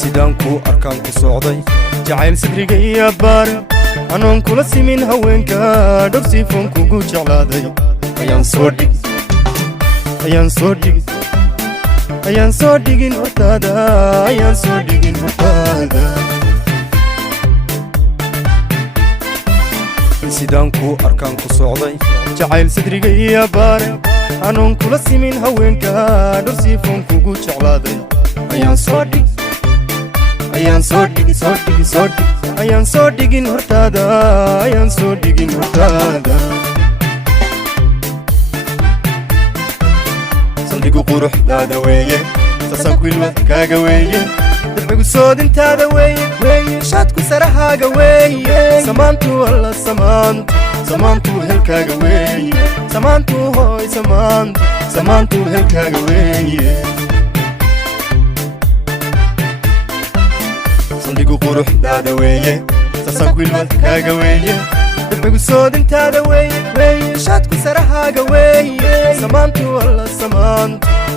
sidaanku arkaan ku socday jacayl sadriga iyo baar anoon kula simin haweenka dhorsiifon kugu jeclaaday ayaan soo dhigin hortaada sidaanku arkaan ku socday jacayl sadriga iyo baar anoon kula simin haweenka dhorsiifon kugu jeclaaday ayaan soo dhigin hortaada saldhigu quruxdaada weeye sasanku ilmadkaaga weeye darbigu soodintaada weeye shaadku sarahaaga weeye samaantu alla samaantu helkaaga weeye samaantu hooy samaantu helkaaga weeye saldhigu quruxdaada weeye sasanku ilmadkaaga weeye darbigu soodintaada weeye shaadku sarahaaga weeye samaantu alla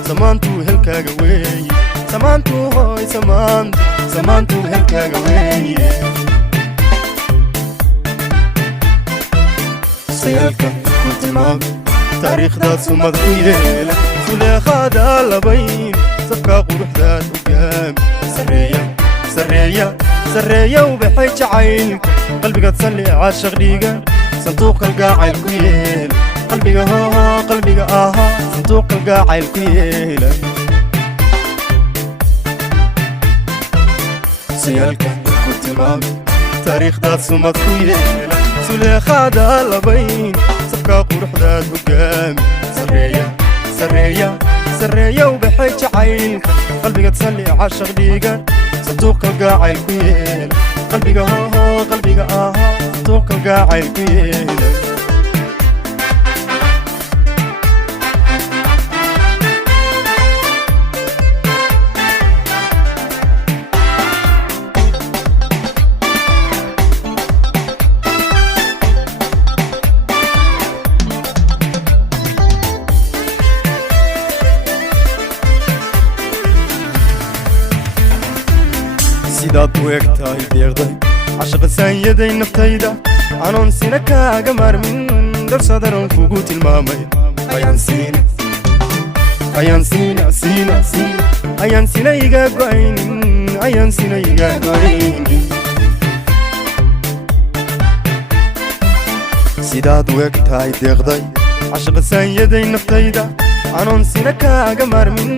samaantu helkaaga weeye samaantu hooy samaantu helkaaga weeye sayalka ku tilmaam taariikhdaad sumad ku yeela suleekhaada labayn safka quruxdaad hogaami sareeya ubaxay jacaylka qalbigaad salli caashaq dhiiga sanduuq kalgaacayl ku yeela qalbiga ahaa sanduuq kalgaacayl ku yeela sayalka ku tilmaam taariikhdaad sumad ku yeela suleekhaada labayn safka quruxdaad hogaami sareeya ubaxay jacaylka qalbigaad salli caashaq dhiiga sanduuq kalgaacayl ku yeela qalbiga ahaa sanduuq kalgaacayl ku yeela sidaad u eg tahay deeqday cashaqa saanyaday naftayda anoon sina kaaga maarmin dharsadaran kugu tilmaamay ayaan sina iga go'aynin sidaad u eg tahay deeqday cashaqa saanyaday naftayda anoon sina kaaga maarmin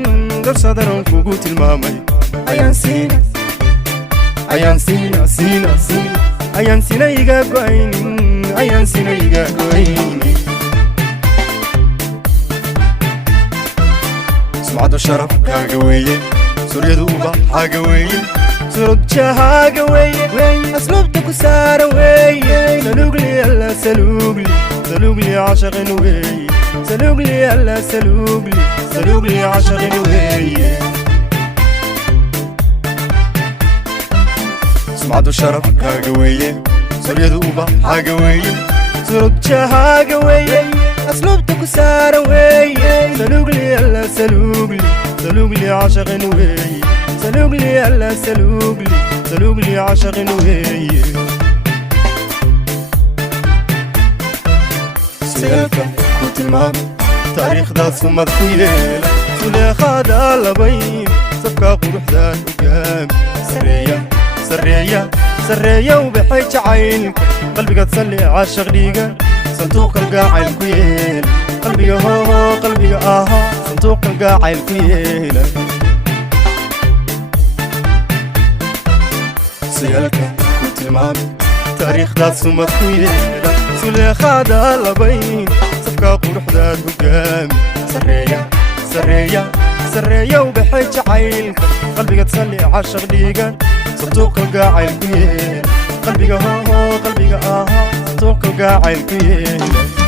dharsadaran kugu tilmaamay ayaan sina iga go'aynin sumcadu sharafkaaga weeye suryadu ubaxaaga weeye surudjahaaga weeye asluubta ku saara weeye salugli alla salugli cashaqin weeye salugli alla salugli cashaqin weeye sumcadu sharafkaaga weeye suryadu ubaxaaga weeye surudjahaaga weeye asluubta ku saara weeye salugli alla salugli cashaqin weeye salugli alla salugli cashaqin weeye sayalka ku tilmaam taariikhdaad sumad ku yeela suleekhaada labayn safka quruxdaad hogaami sareeya ubaxay jacaylka qalbigaad salli caashaq dhiiga sanduuq kalgaacayl ku yeela qalbiga ahaa sanduuq kalgaacayl ku yeela sayalka ku tilmaam taariikhdaad sumad ku yeela suleekhaada labayn safka quruxdaad hogaami sareeya ubaxay jacaylka qalbigaad salli caashaq dhiiga sanduuq kalgaacayl ku yeela qalbiga ahaa sanduuq kalgaacayl ku yeela